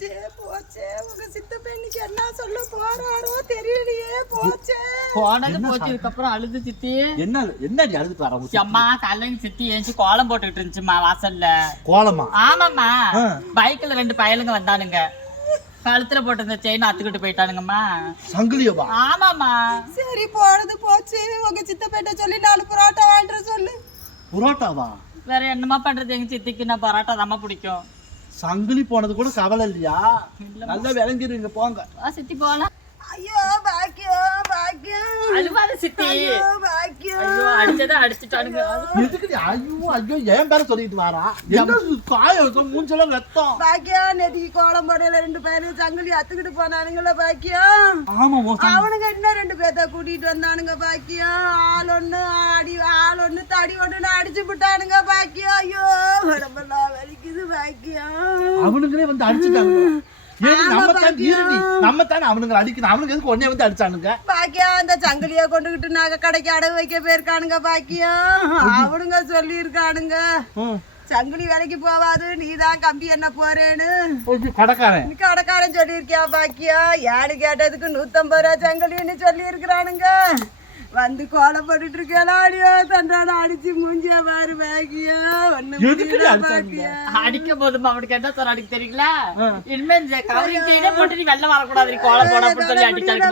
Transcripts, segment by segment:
போச்சே போச்சே உங்க சித்தப்பா இன்னைக்கு என்ன சொல்ல போறாரோ தெரியலையே போச்சே போனது போச்சதுக்கு அப்புறம் அழுது சித்தி என்னடி அழுதுட்டு வர அம்மா காலையில சித்தி ஏஞ்சி கோலம் போட்டுக்கிட்டு இருந்துச்சுமா வாசல்ல கோலமா ஆமாம்மா பைக்ல 2 பயலுங்க வந்தானுங்க கழுத்துல போட்டிருந்த செயின் அத்துக்கிட்டு போயிட்டானுங்கம்மா சங்கிலியவா ஆமாம்மா சரி போனது போச்சு உங்க சித்தப்பேட்ட சொல்லி 4 புரோட்டா வாங்கிட்டு சொல்லு புரோட்டாவா வேற என்னமா பண்றது எங்க சித்திக்கு நான் பரோட்டா தாம்மா பிடிக்கும் சங்கிலி போனது கூட கவலை இல்லையா நல்லா விளங்கிருங்க போங்க சித்தி போலாம் ஐயோ பாக்கியம் பாக்கியம் அழுவாத சித்தி ஐயோ பாக்கியம் ஐயோ அடிச்சதா அடிச்சுட்டானுங்க எதுக்கு ஐயோ ஏன் பேர சொல்லிட்டு வாரா என்ன காயம் மூஞ்செல்லாம் ரத்தம் பாக்கியம் நேத்திக்கு கோலம் போடையில 2 பேரும் சங்கிலி அத்துக்கிட்டு போனானுங்கள பாக்கியம் ஆமா அவனுங்க இன்னும் 2 பேர்த்த கூட்டிட்டு வந்தானுங்க பாக்கியம் ஆள் ஒண்ணு தடி ஒண்ணு அடிச்சு விட்டானுங்க பாக்கியம் ஐயோ உடம்பெல்லாம் வலிக்குது பாக்கியம் அவனுங்களே வந்து அடிச்சுட்டாங்க நம்ம தானே அவனுங்க அடிக்கணும் அவனுக்கு எதுக்கு ஒன்னே வந்து அடிச்சானுங்க பாக்கியம் அந்த சங்கிலிய கொண்டுகிட்டு நகை கடைக்கு அடகு வைக்க போயிருக்கானுங்க பாக்கியம் அவனுங்க சொல்லி இருக்கானுங்க சங்கிலி வேலைக்கு போவாது நீதான் கம்பி என்ன போறேன்னு கடைக்காரன் சொல்லியிருக்கியா பாக்கியம் யாரு கேட்டதுக்கு 150 ரூபா சங்கிலின்னு சொல்லி இருக்கிறானுங்க வந்து கோலம் போட்டுட்டு இருக்கலாடியோ தண்டான அடிச்சு மூஞ்சியா பாரு பாக்கியம் அடிக்க போதுமா அவனுக்கு என்ன சொல்ல அடிக்க தெரியுங்களா இனிமே இந்த கவரிங் செயினே போட்டு நீ வெளில வரக்கூடாது கோலம் போட அப்படின்னு சொல்லி அடிச்சாங்க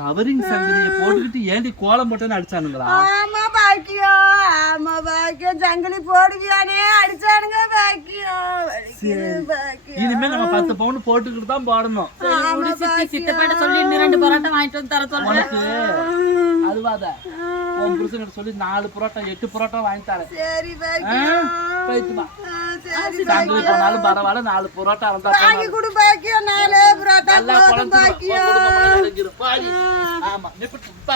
கவரிங் சங்கிலியை போட்டுக்கிட்டு ஏண்டி கோலம் போட்டேன்னு அடிச்சானுங்களா ஆமா பாக்கியம் சங்கிலி போடுவியானே அடிச்சானுங்க பாக்கியம் இனிமே நம்ம 10 பவுன் போட்டுக்கிட்டு தான் போடணும் சித்தப்பேட்ட சொல்லி 2 பரோட்டா வாங்கிட்டு வந்து தர சொல்றேன் அதுவாத உன் புருஷன் சொல்லி 4 புரோட்டா 8 புரோட்டா வாங்கி தரேன் சரி போயிட்டுமா சங்கிலி போனாலும் பரவாயில்ல 4 புரோட்டா வந்தா வாங்கி கொடு பாக்கியம் 4 புரோட்டா போதும் பாக்கியம் ஆமா